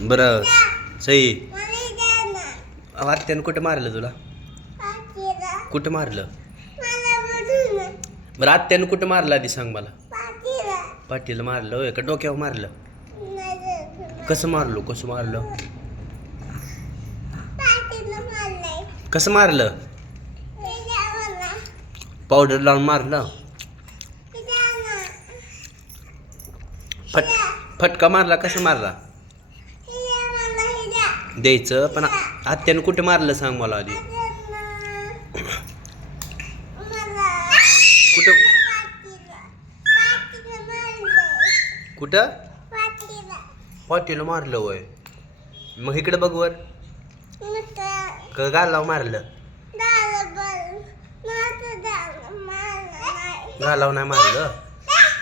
बरं सई आत्यानं कुठं मारलं तुला? कुठं मारलं? बरं आत्यानं कुठं मारलं आधी सांग मला. पाठीला मारलं होय का डोक्यावर मारलं? कसं मारलो कसं मारलं? कसं मारलं? पावडर लावून मारलं? फटका मारला? कसं मारला? द्यायचं पण आत्यानं कुठे मारलं सांग मला आधी. कुठं कुठं पाठीला मारलं होय. मग इकडे बघ वर गालाव मारलं? गालाव नाही मारलं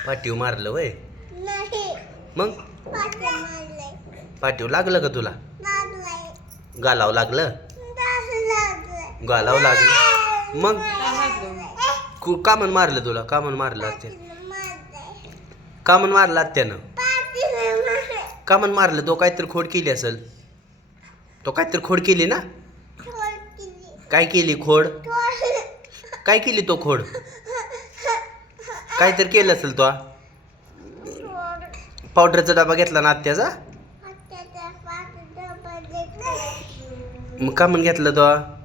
पाठीव मारलं वय. मग पाठीव लागलं का तुला? गालाव लागलं? गालाव लागलं मग का म्हणून मारलं तुला? का म्हणून मारलं आत्यानं? का म्हणून मारलं आत्यानं? का म्हणून मारलं? तो काहीतरी खोड केली असेल. तो काहीतरी खोड केली ना? काय केली खोड? काय केली तो खोड? काहीतरी केलं असेल तो. पावडरचा डबा घेतला ना आत्याचा? मग का म्हणून घेतला तो?